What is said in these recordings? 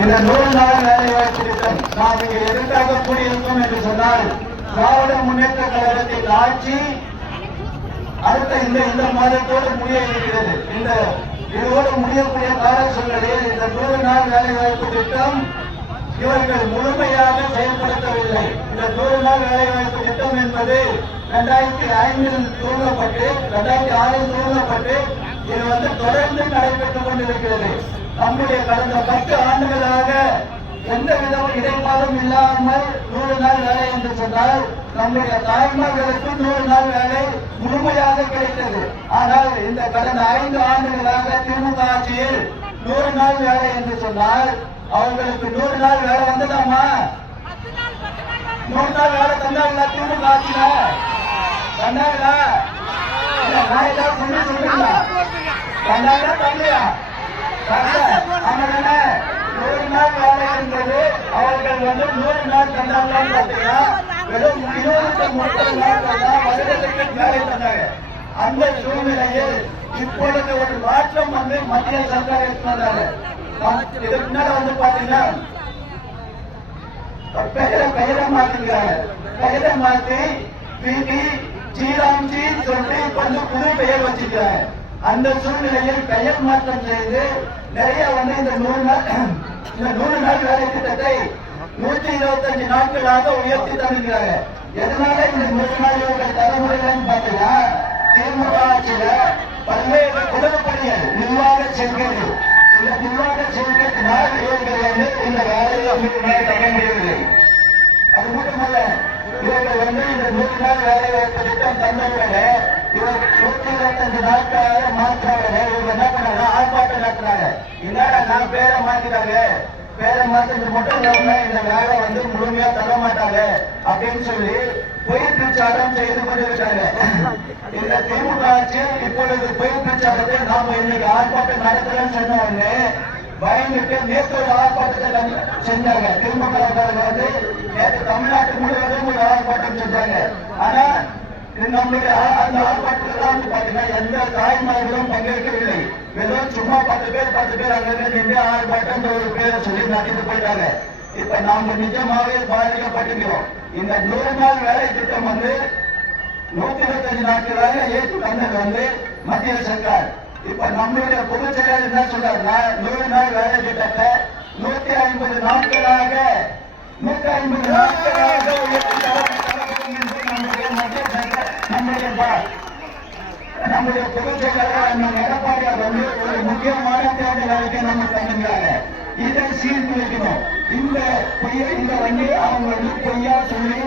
இந்த 100 நாள் வேலை வாய்ப்பு திட்டம் நாம் இங்கே எதற்காக கூடியிருக்கோம் என்று சொன்னால், திராவிட முன்னேற்ற கழகத்தின் ஆட்சி அடுத்த இந்த மாதத்தோடு முடிய இருக்கிறது. இதோடு முடியக்கூடிய கால சூழ்நிலையில் இந்த 100 நாள் வேலை வாய்ப்பு திட்டம் இவர்கள் முழுமையாக செயல்படுத்தவில்லை. இந்த 100 நாள் வேலை வாய்ப்பு திட்டம் என்பது 2005 துவங்கப்பட்டு 2006 துவங்கப்பட்டு இது தொடர்ந்து நடைபெற்றுக் கொண்டிருக்கிறது. நம்முடைய கடந்த 10 ஆண்டுகளாக எந்த விதமும் இடைப்பாடும் இல்லாமல் 100 நாள் வேலை என்று சொன்னால் நம்முடைய தாய்மார்களுக்கு 100 நாள் வேலை முழுமையாக கிடைத்தது. ஆனால் இந்த கடந்த 5 ஆண்டுகளாக திமுக ஆட்சியில் 100 நாள் வேலை என்று சொன்னால் அவர்களுக்கு 100 நாள் வேலை வந்ததாமா? 100 நாள் வேலை தந்தாங்களா? திமுக ஆட்சியில தந்தாங்களா? நான் சொல்லி சொல்றீங்களா? தந்தாங்களா? தந்தையா? 100 நாள் வேலை இருந்தது. அவர்கள் 100 நாள் தந்தாங்களான்னு பார்த்தீங்கன்னா வெறும் 29 நாட்கள் தான் வருடத்துக்கு வேலை தந்தாங்க. அந்த சூழ்நிலையில் இப்பொழுது ஒரு மாற்றம் மத்திய சர்க்கார் எடுத்து வந்தாங்க. இதுக்கு முன்னாடி பாத்தீங்கன்னா பெயரை மாத்திருக்காங்க. பெயரை மாத்தி பிடி ஜீராம்ஜி சொல்லி கொஞ்சம் புது பெயர் வச்சிருக்காங்க. அந்த சூழ்நிலையில் பெயர் மாற்றம் செய்து நிறைய இந்த 100 நாள் வேலை திட்டத்தை 125 நாட்களாக உயர்த்தி தருகிறாங்க. எதனால இந்த 100 நாள் தலைமுறைன்னு பாத்தீங்கன்னா திமுக ஆட்சியில பல்வேறு குளறுபடிகள் நிர்வாக செல்கிறது. இந்த நிர்வாக செல்கிறதுனால் இவர்கள் இந்த வேலையை தர முடியவில்லை. அது மட்டுமல்ல, இவர்கள் இந்த 100 நாள் வேலை வாய்ப்பு திட்டம் தந்தவர்களே இவர் 125 நாட்களாக மாற்றாங்க. இவங்க என்ன பண்ணாங்க? ஆர்ப்பாட்டம் நடத்துறாங்க. என்னடா பேரை மாத்திட்டாங்க, பேரை மாத்திட்டு மட்டும் இல்லாம இந்த வேலை முழுமையா தர மாட்டாங்க அப்படின்னு சொல்லி பொய் பிரச்சாரம் செய்து கொண்டிருக்காங்க. இந்த திமுக ஆட்சி இப்பொழுது பொய் பிரச்சாரத்தை நாம இன்னைக்கு ஆர்ப்பாட்டம் நடத்துறோம்னு சொன்ன பயந்துட்டு நேற்று ஒரு ஆர்ப்பாட்டத்தை செஞ்சாங்க. திமுக நேற்று தமிழ்நாட்டு முழுவதும் ஒரு ஆர்ப்பாட்டம் செஞ்சாங்க. ஆனா நம்மளுடைய அந்த ஆர்ப்பாட்டத்தில் பாத்தீங்கன்னா எந்த தாய்மார்களும் பங்கேற்கவில்லை. வெறும் சும்மா 10 பேர் அங்கே நின்று ஆர்ப்பாட்டம் ஒரு பேரை சொல்லி நடத்திட்டு போயிட்டாங்க. இப்ப நாம நிஜமாவே பாதிக்கப்பட்டிருக்கிறோம். இந்த 100 நாள் வேலை திட்டம் 125 நாட்களாக ஏற்று தந்தது மத்திய சர்க்கார். இப்ப நம்மளுடைய பொதுச் செயலாளர் என்ன சொல்றாருன்னா 100 நாள் வேலை திட்டத்தை 150 நாட்களாக உயர்த்தி நம்முடைய பொதுச் செயலாளர் எடப்பாடியார் ஒரு முக்கியமான தேர்தல் அறிக்கை நம்ம தந்துங்கிறாங்க. இதை சீர்குலைக்கணும். இந்த அவங்க பொய்யா சொல்லி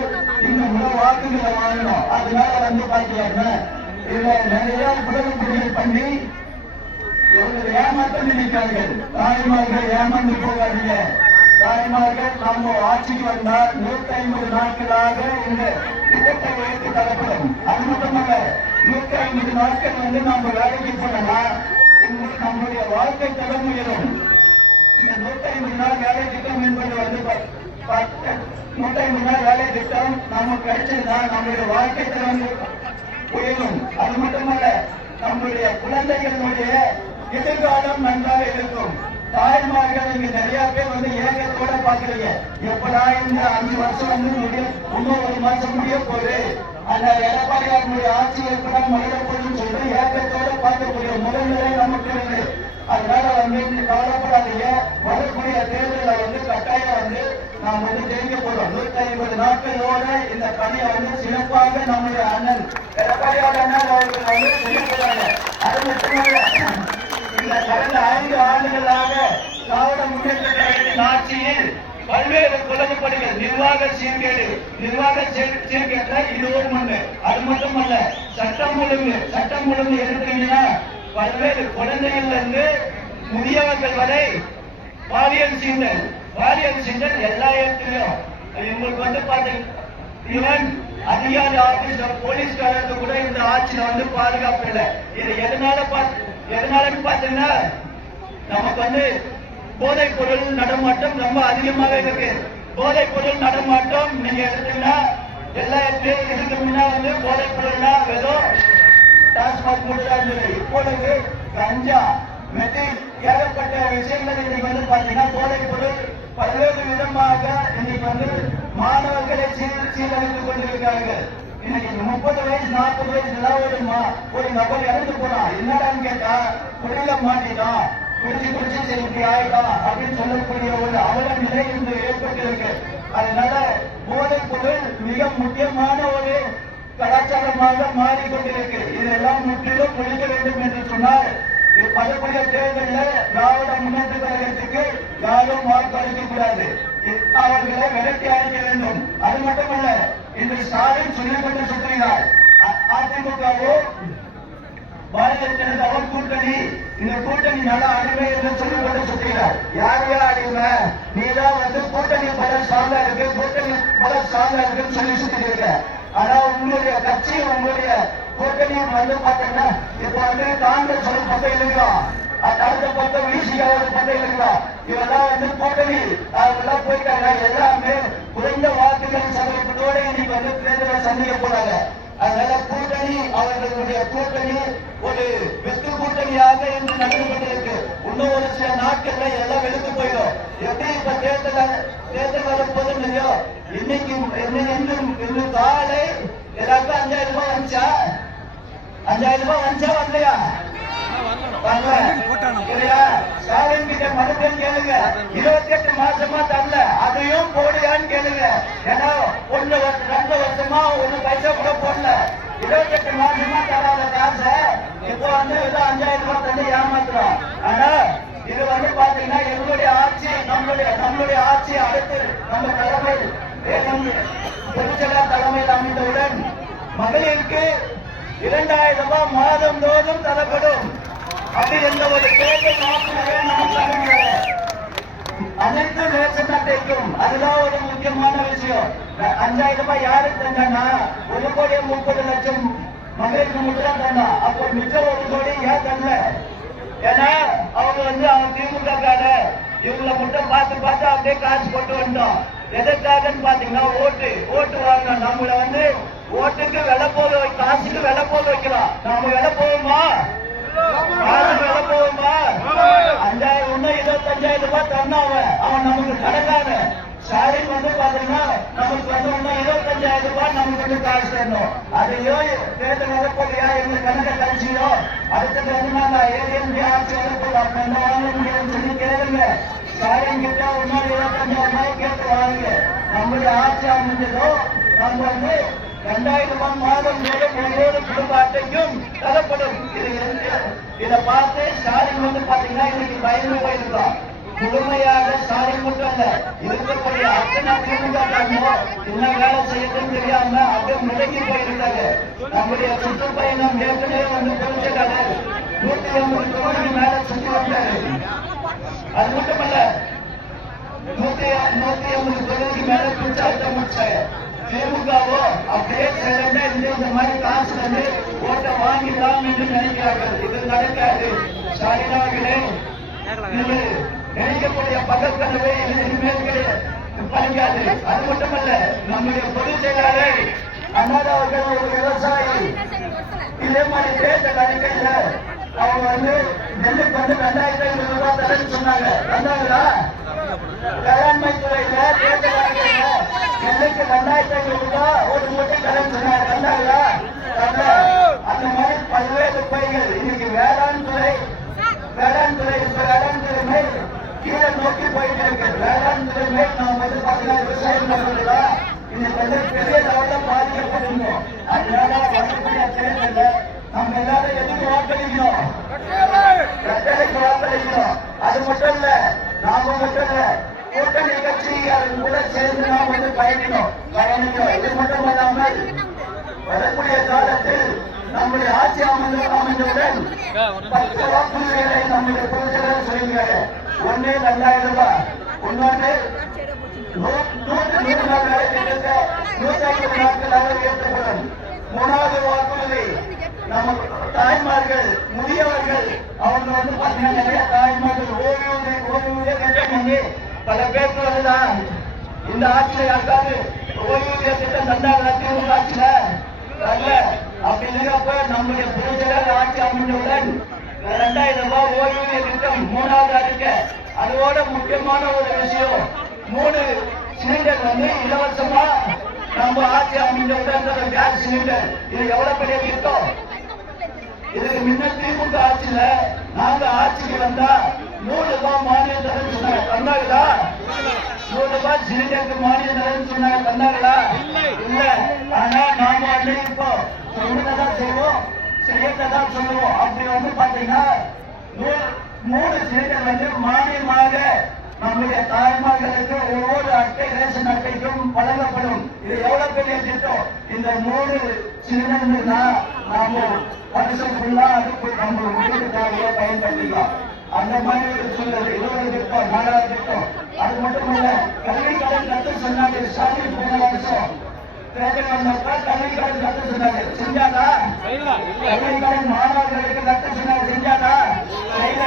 இந்த வாக்குகளை வாங்கணும். அதனால பாத்தீங்கன்னா இதுல நிறைய குடல்படிகள் பண்ணி இவர்கள் ஏமாற்ற நினைக்கிறார்கள். தாய்மார்கள் ஏமாந்து போகாதீங்க. தாய்மார்கள் நம்ம ஆட்சிக்கு வந்தால் 150 நாட்களாக இந்த திட்டத்தை உயர்த்தி தரப்படும். அது மட்டுமல்ல, 150 நாட்கள் நம்ம வேலைக்கு போனா நம்முடைய வாழ்க்கை தரம் உயரும். இந்த 150 நாள் வேலை திட்டம் என்பது 150 நாள் வேலை திட்டம் நமக்கு கிடைச்சதுன்னா நம்முடைய வாழ்க்கை தரம் உயரும். அது மட்டுமல்ல, நம்முடைய குழந்தைகளுடைய எதிர்காலம் நன்றாக இருக்கும். தாய்மார்கள் இங்க நிறைய பேர் ஏக்கத்தோட பாக்குறீங்க. எப்படா இந்த 5 வருஷம் முடியும், இன்னும் 1 மாசம் முடிய போகுது, அந்த எடப்பாடியாருடைய ஆட்சி எப்படா முடியப்படும் சொல்லி ஏக்கத்தோட பார்க்கக்கூடிய முதல்நிலை நமக்கு இருக்கு. அதனால கவலைப்படாதீங்க. வரக்கூடிய தேர்தலில் கட்டாயம் நாம் ஜெயிக்க போறோம். 150 நாட்களோட இந்த பணியை சிறப்பாக நம்முடைய அண்ணன் எடப்பாடியார் அண்ணன் அவர்கள் செய்யப்படுறாங்க. அது மட்டுமல்ல, இந்த கடந்த 5 ஆண்டுகளாக திராவிட முன்னேற்ற கழகத்தின் ஆட்சியில் பல்வேறு குளறுபடிகள், நிர்வாக சீர்கேட்ட இது ஒரு மண்ணு. அது மட்டுமல்ல, சட்டம் ஒழுங்கு எடுத்தீங்கன்னா பல்வேறு குழந்தைகள்ல இருந்து முதியவர்கள் வரை பாலியல் சீண்டல் எல்லா இடத்துலயும் உங்களுக்கு பாத்தீங்கன்னா அதிகாரி ஆபீஸ் போலீஸ்காரருக்கு கூட இந்த ஆட்சியில பாதுகாப்பு இல்லை. இது எதனாலன்னு பாத்தீங்கன்னா நமக்கு போதைப் பொருள் நடமாட்டம் ரொம்ப அதிகமாக இருக்கு. போதைப் பொருள் நடமாட்டம் நீங்க எடுத்தீங்கன்னா எல்லா இடத்துலயும் இதுக்கு முன்னா போதைப் பொருள்னா வெறும் டாஸ்மாக் மட்டும்தான் இருந்தது. இப்பொழுது கஞ்சா, மெத்தில் ஏகப்பட்ட விஷயங்கள் இன்னைக்கு பாத்தீங்கன்னா போதைப் பொருள் அதிகமாக இன்னைக்கு மாணவர்களை சீரழித்துக் கொண்டிருக்கிறார்கள். இன்னைக்கு 30 வயசு 40 வயசுல ஒரு நபர் இறந்து போறான். என்னடான்னு கேட்டா குடியில மாட்டிட்டான், குடிச்சு சரி இப்படி ஆயிட்டான் அப்படின்னு சொல்லக்கூடிய ஒரு அவல நிலை இன்று ஏற்பட்டிருக்கு. அதனால போதைப் பொருள் மிக முக்கியமான ஒரு கலாச்சாரமாக மாறிக்கொண்டிருக்கு. இதெல்லாம் முற்றிலும் ஒழிக்க வேண்டும் என்று சொன்னால் வரக்கூடிய தேர்தலில் திராவிட முன்னேற்ற கழகத்துக்கு யாரும் வாக்களிக்க கூடாது, அவர்களை விரட்டி அழைக்க வேண்டும். அது மட்டுமல்ல, இன்று ஸ்டாலின் சொல்லிக் கொண்டு சுற்றுகிறார். அதிமுகவோ பாரதிய ஜனதா கூட்டணி, இந்த கூட்டணி நல்ல அடிமை என்று சொல்லிக் கொண்டு சுற்றுகிறார். யாரையா அடிமை? நீதான் கூட்டணி பல ஸ்ட்ராங்கா இருக்கு, கூட்டணி பல ஸ்ட்ராங்கா இருக்குன்னு சொல்லி சுத்திட்டு. ஆனா உங்களுடைய கட்சி உங்களுடைய கூட்டணியும் பாத்தீங்கன்னா இப்ப காங்கிரஸ் ஒரு பக்கம் இருக்கிறோம், அடுத்த பக்கம் விசிகா ஒரு பக்கம் இருக்கிறோம். இவெல்லாம் கூட்டணி அவங்கெல்லாம் போயிட்டாங்க. எல்லாமே குறைந்த வாக்குகள் சதவீதத்தோட இன்னைக்கு தேர்தலை சந்திக்க போறாங்க. அதனால கூட்டணி அவர்களுடைய கூட்டணி ஒரு வெற்று கூட்டணியாக இன்று நடந்து கொண்டிருக்கு. இன்னும் ஒரு சில நாட்கள்ல எல்லாம் வெளுத்து போயிடும். எப்படி இப்ப தேர்தல் வரப்போதும் இல்லையோ, இன்னைக்கு இன்று காலை எல்லாருக்கும் 5000 ரூபாய் வந்துச்சா? 5000 ரூபாய் வந்துச்சா வரலையா? ஸ்டாலின் கிட்ட மறுபடியும் கேளுங்க. 28 மாசமா தரல, அதையும் போடுயான்னு கேளுங்க. ஏன்னா 2 வருஷமா 1 பைசா கூட போடல. 28 மாசமா தராத காசை இப்போ ஏதோ 5000 ரூபாய் தந்து ஏமாத்துறோம். ஆனா இது பாத்தீங்கன்னா எங்களுடைய ஆட்சி, நம்மளுடைய ஆட்சி அடுத்து நம்ம தலைமையில் பொதுச்செயலாளர் தலைமையில் அமைந்தவுடன் மகளிருக்கு 2000 ரூபாய் மாதந்தோறும் தரப்படும். அது எந்த ஒரு தேர்தல் அனைத்து ரேஷன் அட்டைக்கும். அதுதான் ஒரு முக்கியமான விஷயம். 5000 ரூபாய் யாருக்கு தந்தானா? 1,30,00,000 மகளிருக்கு மட்டும் தந்தா. அப்போ மிச்சம் 1 கோடி ஏன் தரல? ஏன்னா அவங்க அவங்க திமுக கார இவங்களை மட்டும் பார்த்து அப்படியே காசு போட்டு வந்தோம். எதற்காகன்னு பாத்தீங்கன்னா ஓட்டு வாங்க. நம்மள ஓட்டுக்கு விலை போக, காசுக்கு விலை போக வைக்கலாம். நாம விலை போவோமா? விலை போவோமா? 5000 இன்னும் 25,000 ரூபாய் தந்தாவ அவன் நமக்கு கடக்கான. ஸ்டாலின் பாத்தீங்கன்னா நமக்கு இன்னும் 25,000 ரூபாய் நமக்கு காசு தரணும். அதையோ தேர்தல் வரப்போதையா எங்க கணக்க கட்சியோ அடுத்தது நாங்க ஏடிஎம் ஆட்சி வரப்போது அப்ப என்ன வாங்க முடியும்னு சொல்லி கேளுங்க. ஸ்டாலின் கிட்ட இன்னும் 25,000 ரூபாய் கேட்டு வாங்க. நம்முடைய ஆட்சி அமைஞ்சதோ நம்ம 2000 ரூபாய் மாதம் ஒவ்வொரு குடும்ப அட்டைக்கும் தரப்படும். இதை பார்த்து ஸ்டாலின் பாத்தீங்கன்னா இன்னைக்கு பயந்து போயிருக்கோம். முழுமையாக ஸ்டாலின் மட்டும் அல்ல, இருக்கக்கூடிய அத்தனை என்ன வேலை செய்யறதுன்னு தெரியாம அப்படியே முடங்கி போயிருக்காங்க. நம்முடைய சுற்றுப்பயணம் ஏற்கனவே புரிஞ்சுக்காங்க. 180 கோடி மேல சுற்றி வந்தாரு. அது மட்டுமல்ல, 180 கோடிக்கு மேல பிடிச்ச அர்த்தம் முடிச்சாங்க. திமுகவோ அப்படியே இந்த மாதிரி காசு ஓட்ட வாங்கிடலாம் என்று நினைக்கிறார்கள். இது நடக்காது. ஸ்டாலின் அவர்களே, நினைக்கக்கூடிய பகற்கனவே இனிமேல் பலிக்காது. அது மட்டுமல்ல, நம்முடைய பொதுச் செயலாளர் அண்ணாத அவர்கள் ஒரு விவசாயி. இதே மாதிரி தேர்தல் அறிக்கையில அவங்க நெல்லுக்கு 2500 ரூபாய் தரேன்னு சொன்னாங்க. தந்தாங்களா? வேளாண்மை துறையில தேர்தல் அறிக்கையில நெல்லுக்கு 2500 ரூபாய் ஒரு மூட்டை தரேன்னு சொன்னாங்க. தந்தாங்களா? அந்த மாதிரி பல்வேறு பயிர்கள் இன்னைக்கு வேளாண் துறை கீழே நோக்கி போயிட்டு இருக்கு. வேளாண் துறை நாம் பாத்தீங்கன்னா விவசாயம் பண்றதுல இன்னைக்கு பெரிய லெவல்ல பாதிக்கப்பட்டிருந்தோம். அதனால வரக்கூடிய தேர்தலில் நம்ம எல்லாரும் எதுக்கு வாக்களிக்கணும்? ரெட்டலைக்கு வாக்களிக்கணும். அது மட்டும் இல்ல, நாம மட்டும் இல்ல, கூட்டணி கட்சி அதன் கூட சேர்ந்து நாம் பயணிக்கணும். இது மட்டும் இல்லாமல் வரக்கூடிய காலத்தில் நம்முடைய ஆட்சி அமைந்தவுடன் 10 வாக்குறுதிகளை நம்முடைய பொதுச்செயலாளர் சொல்லியிருக்காரு. 1 2000 ரூபாய், இன்னொன்று 100 நாள் வேலை திட்டத்தை 150 நாட்களாக உயர்த்தப்படும். 3வது வாக்குறுதி, நம்ம தாய்மார்கள் முதியவர்கள் அவங்க பாத்தீங்கன்னா நிறைய தாய்மார்கள் ஓய்வூதிய திட்டம் பண்ணி பல பேருக்கு வந்துதான். இந்த ஆட்சியில யாருக்காவது ஓய்வூதிய திட்டம் தந்தாங்களா? திமுக ஆட்சியில அல்ல. அப்படி இல்லையப்ப நம்முடைய பொதுச்செயலாளர் ஆட்சி அமைந்தவுடன் 2000 ரூபாய் ஓய்வூதிய திட்டம் 3வது அறிக்கை. அதோட முக்கியமான ஒரு விஷயம், 3 சிலிண்டர் வந்து இலவசமா நம்ம ஆட்சி அமைந்த கேஸ் சிலிண்டர். இது எவ்வளவு பெரிய திட்டம். இதுக்கு முன்ன திமுக ஆட்சியில நாங்க ஆட்சிக்கு வந்தா 100 ரூபாய் மானியம் தரேன்னு சொன்னாங்க, தந்தாங்களா? 100 ரூபாய் சிலிண்டருக்கு மானியம் தரேன்னு சொன்னாங்க, தந்தாங்களா? இல்ல. ஆனா நாம அன்னைக்கு இப்போ சொன்னதான் செய்வோம், செய்யத்தான் சொல்லுவோம். அப்படி வந்து பாத்தீங்கன்னா 3 சிலிண்டர் வந்து மானியமாக நம்முடைய தாய்மார்களுக்கு ஒவ்வொரு அட்டை ரேஷன் அட்டைக்கும் வழங்கப்படும். இது எவ்வளவு பெரிய திட்டம். இந்த 3 சிலிண்டர் தான் நாம வருஷம் ஃபுல்லா அதுக்கு நம்ம வீட்டுக்காக பயன்படுத்திக்கலாம். அந்த மாதிரி ஒரு சூழல். இது ஒரு திட்டம், நாலாவது திட்டம். அது மட்டும் இல்ல, கல்வி கடன் ரத்து சொன்னாங்க ஸ்டாலின் போன வருஷம் தேர்தல் வந்தப்ப கல்வி கடன் ரத்து சொன்னாங்க, செஞ்சாதா? கல்வி கடன் மாணவர்களுக்கு ரத்து சொன்னாங்க, செஞ்சாதா? செய்யல.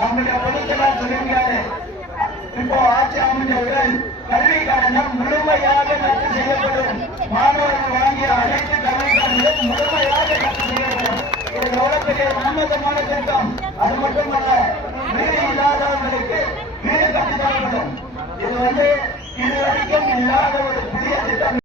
நம்முடைய பொதுச்செயலாளர் சொல்லியிருக்காரு, இப்போ ஆட்சி அமைந்தவுடன் கல்வி கடனம் முழுமையாக ரத்து செய்யப்படும். மாணவர்கள் வாங்கிய அனைத்து கல்வி கடன்களும் முழுமையாக ரத்து செய்யப்படும். இது எவ்வளவு பெரிய உன்னதமான திட்டம். அது மட்டுமல்ல, வீடு இல்லாதவர்களுக்கு வீடு கட்டி தரப்படும். இது வந்து இதுவரைக்கும் இல்லாத ஒரு புதிய திட்டம்.